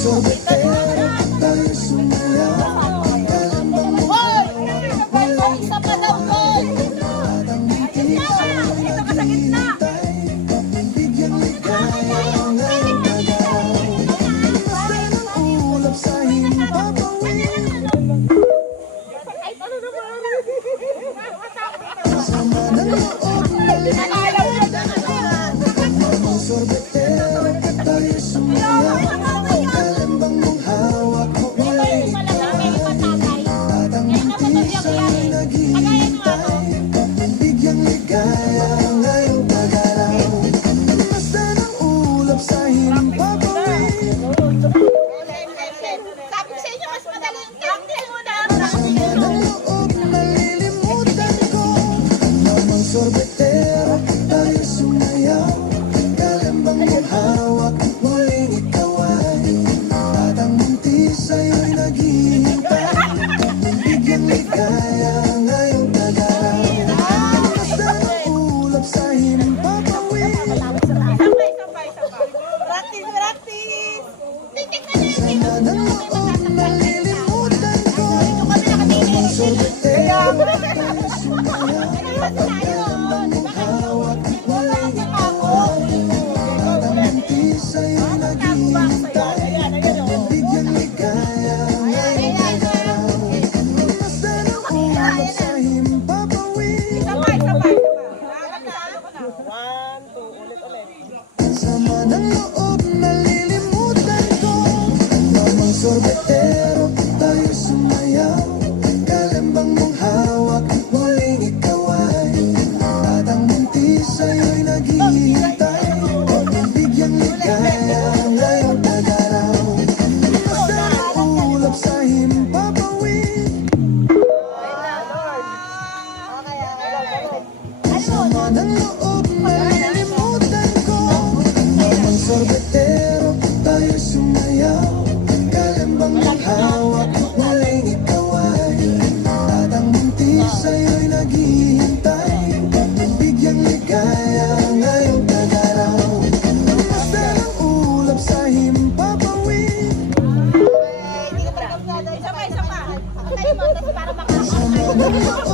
sorbetero, tayo sumayaw. Kalambang walang Isa pa daw doon. batang buntis ay naghihintay. Bigyang ligaya ngayong tagaraw. Basta ng ulap sa himpapawid. Sama ng loob na lilimutan ko. Mga sorbetero, tayo sumayaw. Kalambang mong hawak mo ay batang buntis ay naghihintay. Bigyang ligaya ngayong tagaraw. Basta ng ulap sa himpapawid. Sabi ko sa inyo, mas madali yung cocktail muna. Sama ng loob na lilimutan ko. Mga sorbetero, tayo sumayaw. Kalambang mong hawak, muling ikaw ay batang buntis sa'yo'y naghihintay. Bigyang ligaya ngayong tagaraw. Basta ng ulap sa himpapawid. Practice. Titik na niya. Sama ng loob na lilimutan ko. Mga sorbetero, tayo sumayaw. Kalambang mong hawak, muling ikaw ay batang buntis sa'yo'y naghihintay. Bigyang ligaya ngayong tagaraw. Basta ng ulap sa himpapawid. Sama ng loob na lilimutan ko. Mga sorbetero, tayo sumayaw. Kalambang mong hawak, muling ikaw ay batang buntis sa'yo'y naghihintay. Bigyang ligaya ngayong tagaraw. Basta ng ulap sa himpapawid. Sama ng loob na lilimutan ko. Mga sorbetero, tayo sumayaw. Kalambang mong hawak, muling ikaw ay batang buntis sa'yo'y naghihintay. Bigyang ligaya ngayong tagaraw. Basta ng ulap sa himpapawid. Isa pa. Patay mo, tapos para Sama ng loob